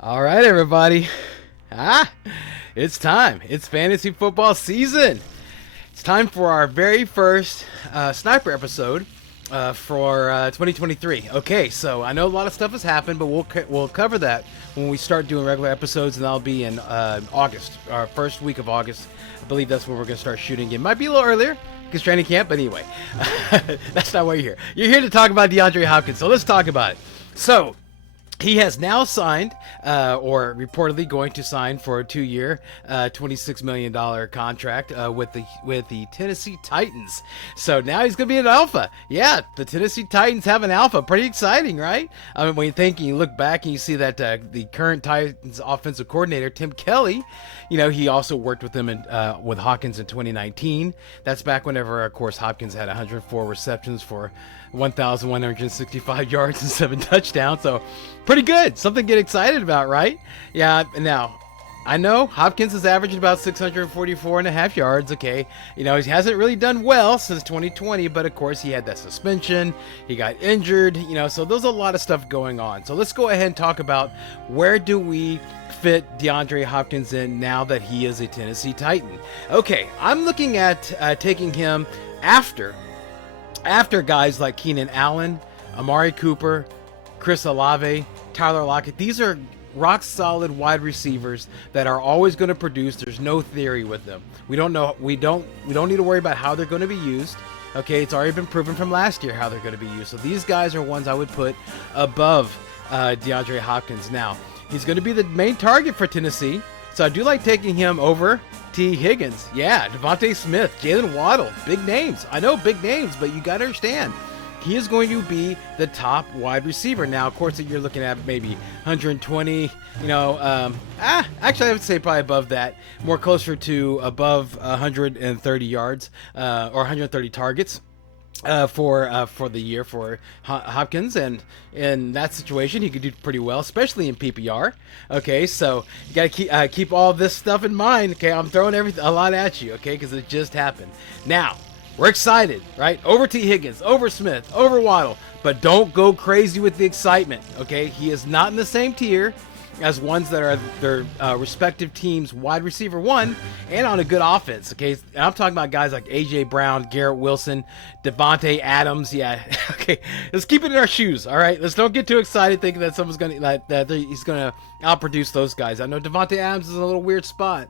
All right, everybody. Ah, it's time. It's fantasy football season. It's time for our very first sniper episode for 2023. Okay, so I know a lot of stuff has happened, but we'll cover that when we start doing regular episodes, and that'll be in August, our first week of August. I believe that's when we're gonna start shooting. It might be a little earlier because training camp, but anyway, that's not why you're here. You're here to talk about DeAndre Hopkins, so let's talk about it. So. He has now signed, or reportedly going to sign for a 2-year, $26 million contract with the Tennessee Titans. So now he's going to be an alpha. Yeah, the Tennessee Titans have an alpha. Pretty exciting, right? I mean, when you think and you look back and you see that the current Titans offensive coordinator, Tim Kelly, he also worked with them with Hopkins in 2019. That's back whenever, of course, Hopkins had 104 receptions for 1,165 yards and 7 touchdowns. So pretty good. Something to get excited about, right? Yeah. Now, I know Hopkins is averaging about 644 and a half yards. Okay. He hasn't really done well since 2020, but of course he had that suspension. He got injured, so there's a lot of stuff going on. So let's go ahead and talk about where do we fit DeAndre Hopkins in now that he is a Tennessee Titan. Okay. I'm looking at taking him after guys like Keenan Allen, Amari Cooper, Chris Olave, Tyler Lockett. These are rock solid wide receivers that are always going to produce. There's no theory with them. We don't need to worry about how they're going to be used. Okay, it's already been proven from last year how they're going to be used. So these guys are ones I would put above DeAndre Hopkins. Now, he's going to be the main target for Tennessee. So I do like taking him over T. Higgins. Yeah, Devontae Smith, Jalen Waddle, big names. I know big names, but you got to understand, he is going to be the top wide receiver. Now, of course, you're looking at maybe 120, actually I would say probably above that, more closer to above 130 yards or 130 targets. For the year for Hopkins, and in that situation he could do pretty well, especially in PPR. Okay, so you gotta keep all this stuff in mind. Okay, I'm throwing a lot at you. Okay, because it just happened. Now we're excited, right? Over T. Higgins, over Smith, over Waddle, but don't go crazy with the excitement. Okay, he is not in the same tier as ones that are their respective teams' wide receiver one and on a good offense. Okay, and I'm talking about guys like A.J. Brown, Garrett Wilson, Devontae Adams. Yeah, okay, let's keep it in our shoes. All right, let's don't get too excited thinking that someone's gonna that he's gonna outproduce those guys. I know Devontae Adams is in a little weird spot,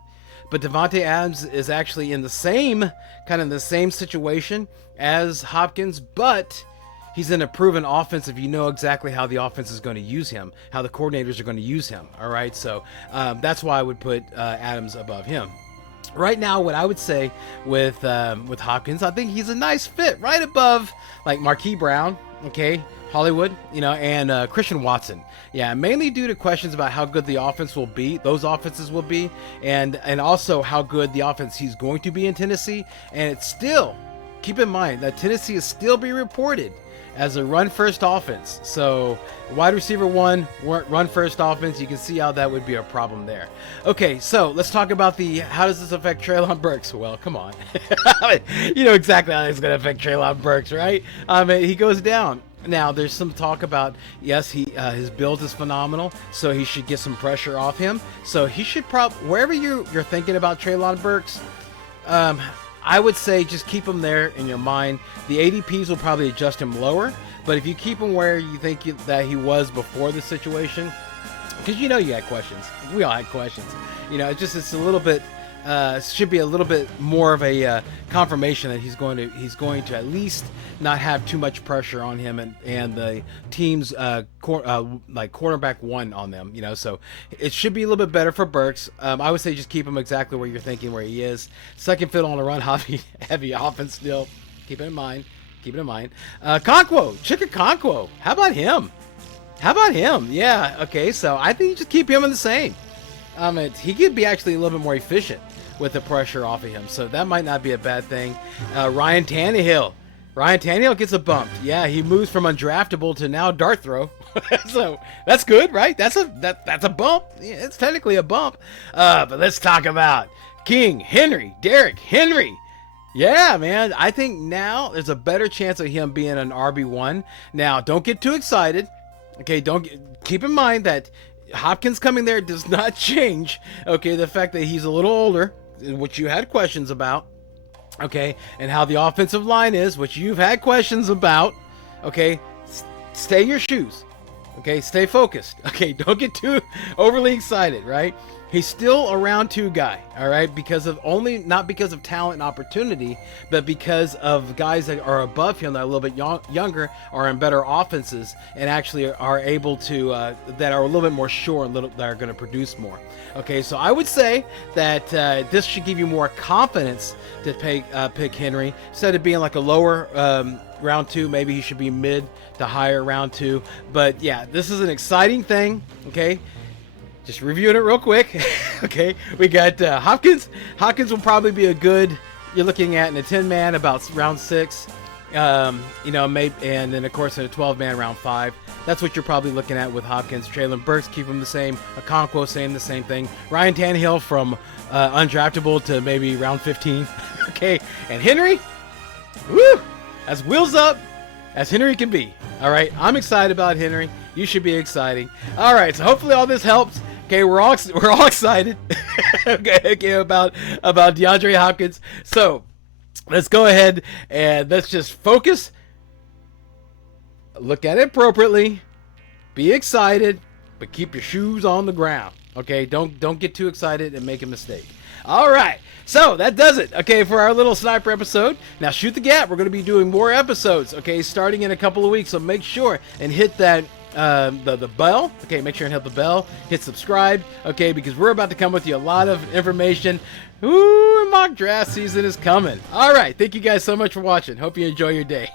but Devontae Adams is actually in the same situation as Hopkins, but he's in a proven offense if you know exactly how the offense is going to use him, how the coordinators are going to use him. All right, so that's why I would put Adams above him. Right now, what I would say with Hopkins, I think he's a nice fit, right above like Marquise Brown, okay, Hollywood, and Christian Watson. Yeah, mainly due to questions about how good the offense will be, those offenses will be, and also how good the offense he's going to be in Tennessee. And it's still, keep in mind that Tennessee is still being reported as a run-first offense. So wide receiver one, run-first offense, you can see how that would be a problem there. Okay, so let's talk about how does this affect Treylon Burks? Well, come on. You know exactly how it's going to affect Treylon Burks, right? He goes down. Now, there's some talk about, yes, his build is phenomenal, so he should get some pressure off him. So he should wherever you're thinking about Treylon Burks, I would say just keep him there in your mind. The ADPs will probably adjust him lower, but if you keep him where you think that he was before the situation, because you had questions. We all had questions. It's a little bit, should be a little bit more of a confirmation that he's going to at least not have too much pressure on him and the team's like quarterback one on them. So it should be a little bit better for Burks. I would say just keep him exactly where you're thinking where he is. Second fiddle on a run heavy offense still. Keep it in mind. Conquo, Chika Conquo. How about him? Yeah. Okay. So I think you just keep him in the same. He could be actually a little bit more efficient with the pressure off of him, so that might not be a bad thing. Ryan Tannehill gets a bump. Yeah, he moves from undraftable to now dart throw. So that's good, right? That's a bump. Yeah, it's technically a bump. But let's talk about Derrick Henry. Yeah, man. I think now there's a better chance of him being an RB1. Now, don't get too excited. Okay, keep in mind that Hopkins coming there does not change, okay, the fact that he's a little older, which you had questions about, okay, and how the offensive line is, which you've had questions about, okay. Stay in your shoes, okay, stay focused, okay, don't get too overly excited, right? He's still a round 2 guy, all right, not because of talent and opportunity, but because of guys that are above him that are a little bit younger, are in better offenses, and actually are able to, that are a little bit more sure and that are going to produce more. Okay, so I would say that this should give you more confidence to pick Henry instead of being like a lower round 2. Maybe he should be mid to higher round 2. But yeah, this is an exciting thing. Okay. Just reviewing it real quick. Okay, we got Hopkins. Hopkins will probably be a good. You're looking at in a 10-man about round 6. Maybe, and then of course in a 12-man round 5. That's what you're probably looking at with Hopkins. Traylon Burks, keep him the same. Okonkwo, same, the same thing. Ryan Tannehill from undraftable to maybe round 15. Okay, and Henry, woo, as wheels up as Henry can be. All right, I'm excited about Henry. You should be exciting. All right, so hopefully all this helps. Okay, we're all excited. okay, about DeAndre Hopkins. So let's go ahead and let's just focus. Look at it appropriately. Be excited, but keep your shoes on the ground. Okay, don't get too excited and make a mistake. All right, so that does it. Okay, for our little sniper episode. Now shoot the gap. We're going to be doing more episodes. Okay, starting in a couple of weeks. So make sure and hit that. The bell. Okay, make sure and hit the bell. Hit subscribe. Okay, because we're about to come with you a lot of information. Ooh, mock draft season is coming. All right, thank you guys so much for watching. Hope you enjoy your day.